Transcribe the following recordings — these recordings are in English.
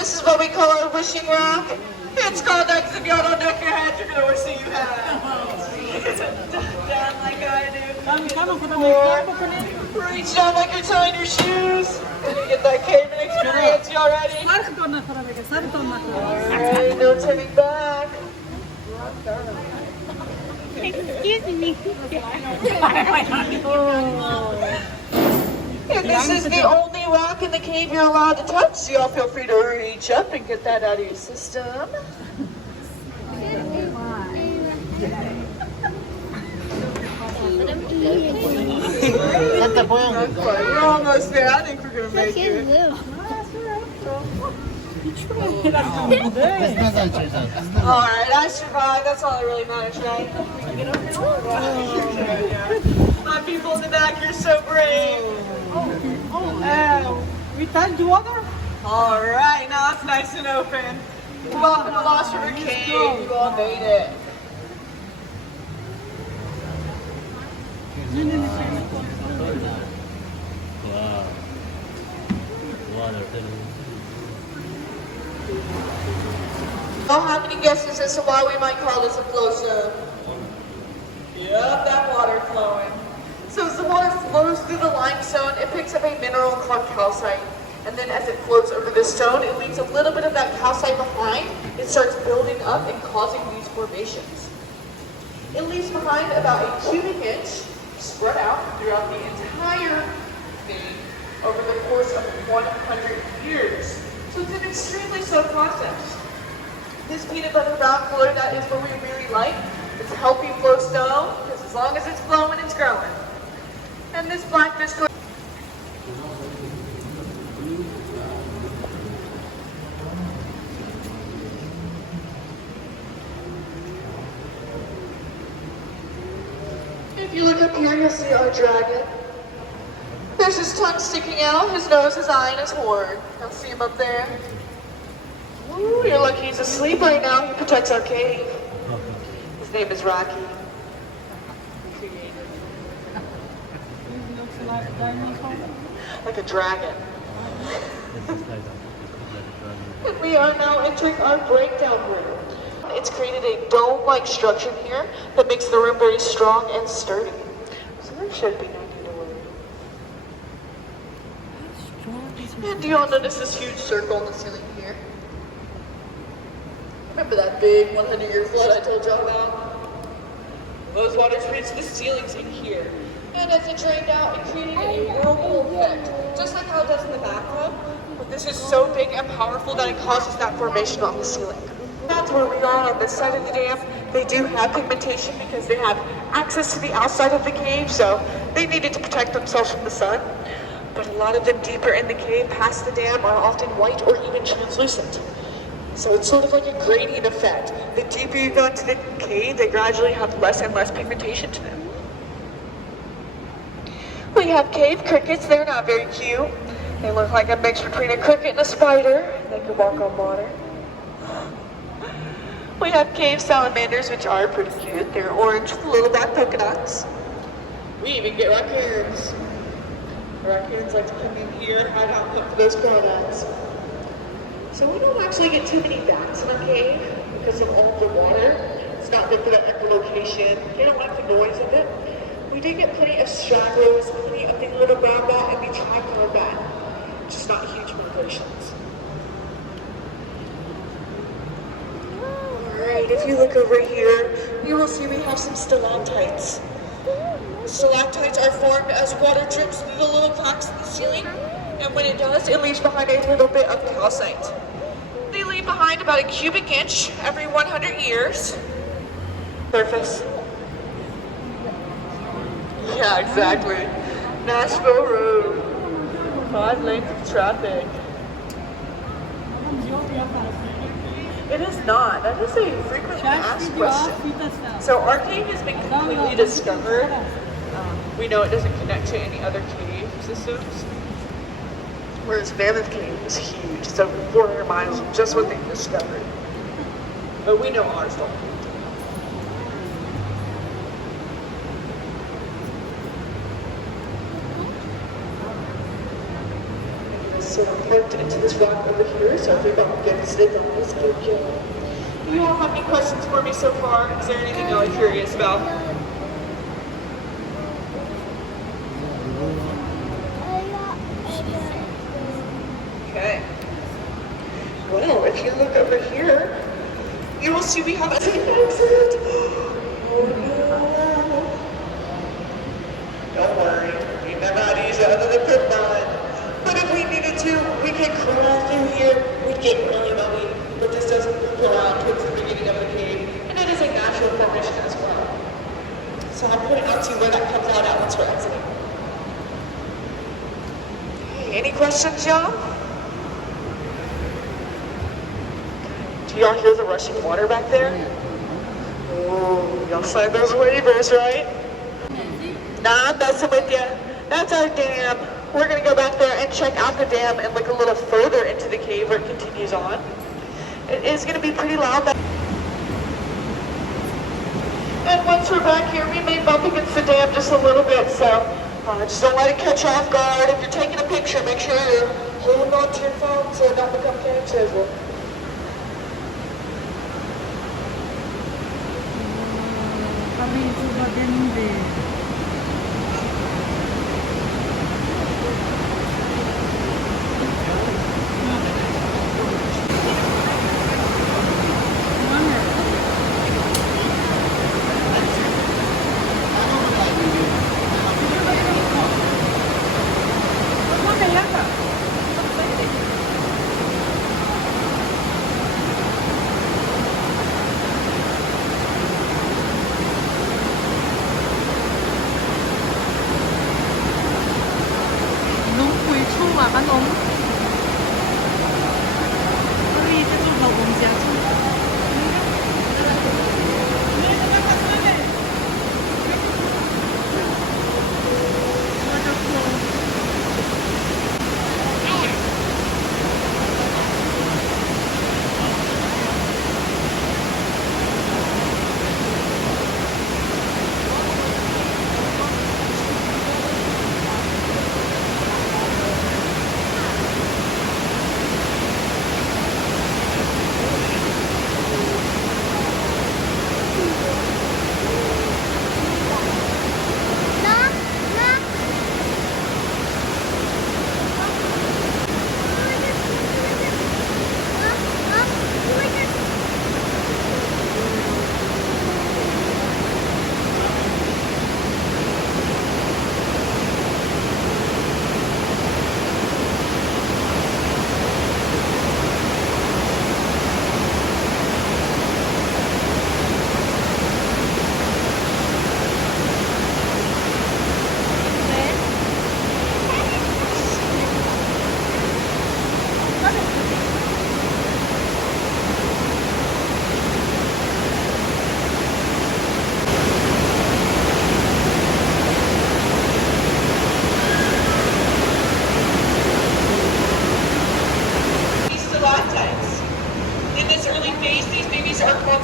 This is what we call our wishing rock. It's called X. If y'all don't knock your heads, you're gonna wish that you have. Down like I do. Reach down like you're tying your shoes. Did you get that caving experience? Y'all ready? Alright, no turning back. Excuse me. And this is the only rock in the cave you're allowed to touch, so y'all feel free to reach up and get that out of your system. We're almost there. I think we're going to make it. Alright, I survived. That's all that really matters, right? My people in the back, you're so brave. We touched the water? Alright, now it's nice and open. Welcome to Lost River Cave. You all made it. Oh, how many guesses as to why we might call this a flow zone? Yep, that water flowing. So as the water flows through the limestone, it picks up a mineral called calcite. And then as it flows over the stone, it leaves a little bit of that calcite behind. It starts building up and causing these formations. It leaves behind about a cubic inch spread out throughout the entire thing over the course of 100 years. So it's an extremely slow process. This peanut butter brown color, that is what we really like. It's a healthy flow stone, because as long as it's flowing, it's growing. And this black viscose. If you look up here, you'll see our dragon. There's his tongue sticking out, his nose, his eye, and his horn. You'll see him up there. Ooh, you're lucky he's asleep right now. He protects our cave. His name is Rocky. Like a dragon. And we are now entering our breakdown room. It's created a dome-like structure here that makes the room very strong and sturdy. So there should be no need to worry. And do you all notice this huge circle on the ceiling here? Remember that big 100-year flood I told y'all about? Those waters reached the ceilings in here. And as it drained out, it created a whirlpool effect, just like how it does in the bathtub. But this is so big and powerful that it causes that formation on the ceiling. That's where we are on this side of the dam. They do have pigmentation because they have access to the outside of the cave, so they needed to protect themselves from the sun. But a lot of them deeper in the cave past the dam are often white or even translucent. So it's sort of like a gradient effect. The deeper you go into the cave, they gradually have less and less pigmentation to them. We have cave crickets. They're not very cute. They look like a mix between a cricket and a spider. They can walk on water. We have cave salamanders, which are pretty cute. They're orange with little black polka dots. We even get raccoons. Raccoons like to come in here, hide out, and look for those crawdads. So we don't actually get too many bats in our cave because of all the water. It's not good for that echolocation. They don't like the noise of it. We do get plenty of stragglers, plenty of the little brown bat and the tricolor bat. Just not huge migrations. Alright, if you look over here, you will see we have some stalactites. Stalactites are formed as water drips through the little cracks in the ceiling, and when it does, it leaves behind a little bit of calcite. They leave behind about a cubic inch every 100 years. Surface. Yeah, exactly. Nashville Road. 5 lanes of traffic. It is not. That is a frequently asked question. So our cave has been completely discovered. We know it doesn't connect to any other cave systems. Whereas Mammoth Cave is huge. It's over 400 miles from just what they discovered. But we know ours don't. Sit up carved into this rock over here, so everybody gets it on this good job. Do you all have any questions for me so far? Is there anything you're curious about? Okay. Well, if you look over here, you will see we have an exit. Oh no. Don't worry, we never had to use it other than kryptonite. But if we needed to, we could crawl through here. We'd get really muddy, but this doesn't loop around towards the beginning of the cave, and it is a natural formation as well. So I'll point out to you where that comes out at once we're exiting. Okay, any questions, y'all? Do y'all hear the rushing water back there? Oh, y'all signed those waivers, right? Nah, I'm messing with you. That's our dam. We're gonna go back there and check out the dam and look a little further into the cave where it continues on. It is gonna be pretty loud. And once we're back here, we may bump against the dam just a little bit, so just don't let it catch you off guard. If you're taking a picture, make sure you're holding on to your phone so it don't become camera sizzle. 빨리 들어가야 되는데. 너무 빨리 이제 좀 가고 이제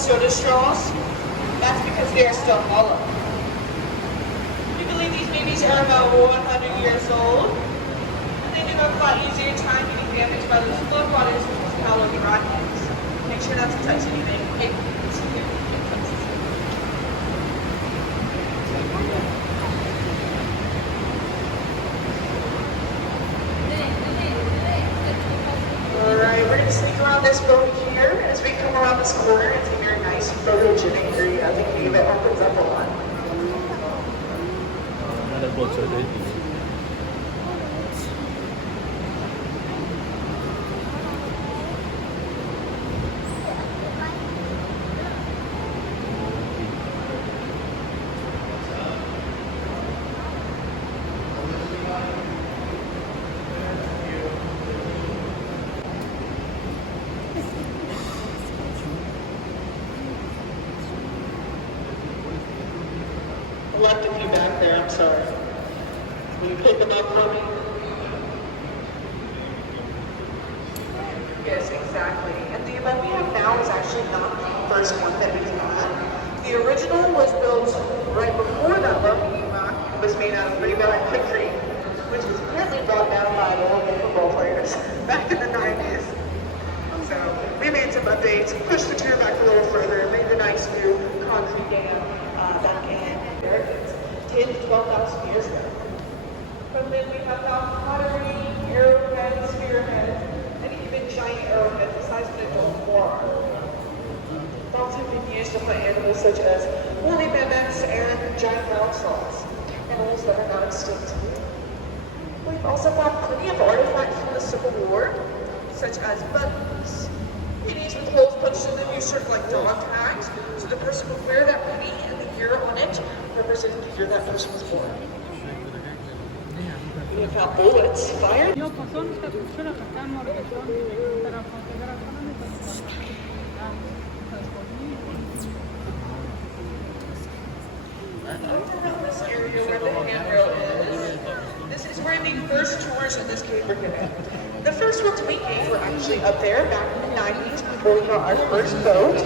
soda straws. That's because they are still hollow. We believe these babies are about 100 years old, and they do have a lot easier time getting damaged by those floodwaters with those hallowed rockets. Make sure not to touch anything. Alright, we're going to sneak around this boat here. As we come around this corner, it's a very nice photogenic area. The cave it opens up a lot. Left a few back there, I'm sorry. Will you pick them up for me? Yes, exactly. And the event we have now is actually not the first one that we had. The original was built right before that low-hanging rock. It was made out of rebar and quickcrete. which was apparently brought down by the local football players back in the 90s. So we made some updates, pushed the pier back a little further, made the nice new concrete dam back in Americans 10 to 12,000 years ago. From then we have found pottery, arrowheads, spearheads, and even giant arrowheads the size of an adult forearm. Bones have been used to hunt animals such as woolly mammoths and giant ground sloths, animals that are now extinct. We've also found plenty of artifacts from the Civil War, such as buttons, pennies with holes punched in them used sort of like dog tags, so the person would wear that penny and the year on it represented the year that person was born. We have found bullets fired. Io posłonka kultura katamo teraz This area where the handrail is. This is where the first tours in this cave were given. The first ones we gave were actually up there back in the 90s before we got our first boat.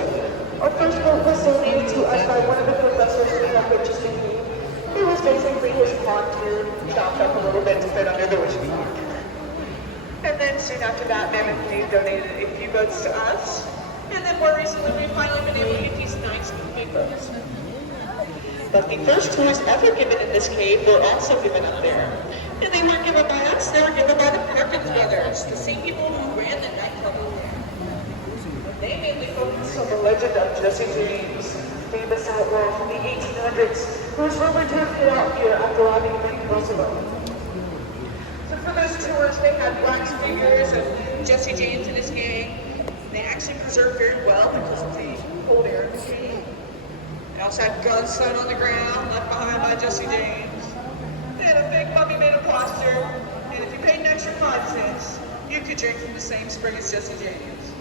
Our first boat was donated to us by one of the professors we have at Just Cave. It was basically his pontoon chopped up a little bit to fit under the wishing rock. And then soon after that, Mammoth Cave donated a few boats to us. And then more recently, we've finally been able to get these nice big boats. But the first tours ever given in this cave were also given up there. And they weren't given by us, they were given by the Perkins brothers, the same people who ran the nightclub over there. They mainly focused on the legend of Jesse James, famous outlaw from the 1800s, who was rumored to have hid out here after robbing a bank in Kosovo. So for those tours, they had wax figures of Jesse James and his gang. They actually preserved very well because of the cold air in the cave. They also had guns thrown on the ground, left behind by Jesse James. They had a big mummy made of plaster, and if you paid an extra 5 cents, you could drink from the same spring as Jesse James.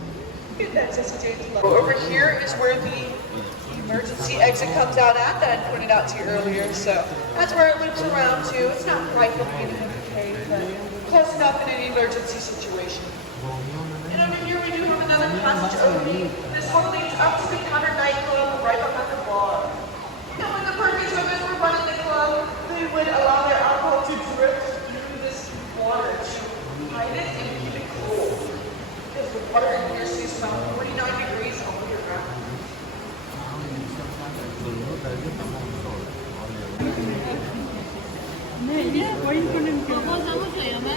Get that Jesse James love. Over here is where the emergency exit comes out at that I pointed out to you earlier. So that's where it loops around to. It's not quite the beginning of the cave, but close enough in an emergency situation. And over here we do have another passage opening. This one leads up to the Counter nightclub right behind the bar. And when the Perkins brothers were running the club, they would allow their alcohol to drip through this water to hide it and keep it cool. Because the water in here stays about 49 degrees all year round. 네, 이게 와인코는 저거 사무소예요, 네?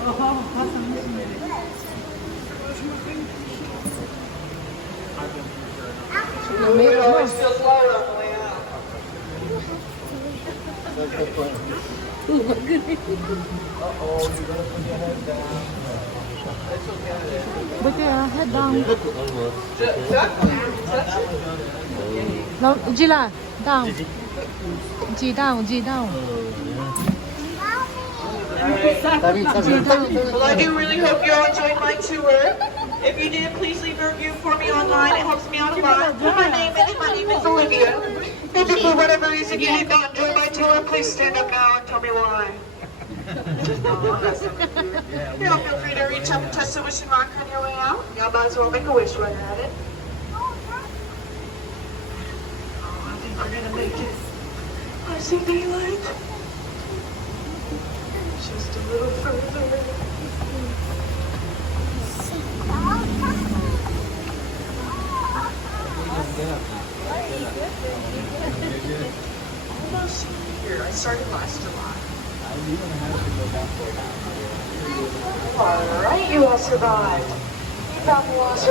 It always feels lower on the way out. Put your head down. Well, No, Gila, down. G down, G down. I do really hope you all enjoyed my tour. If you did, please leave a review for me online. It helps me out a lot. Put my name in it. My name is Olivia. If for whatever reason you did not enjoy my tour, please stand up now and tell me why. Y'all feel free to reach up and touch the wishing rock on your way out. Y'all might as well make a wish while you're at it. Oh, I think we're gonna make it. I see daylight. Just a little further. Almost here. I started last July. Alright, you all survived. You found the lost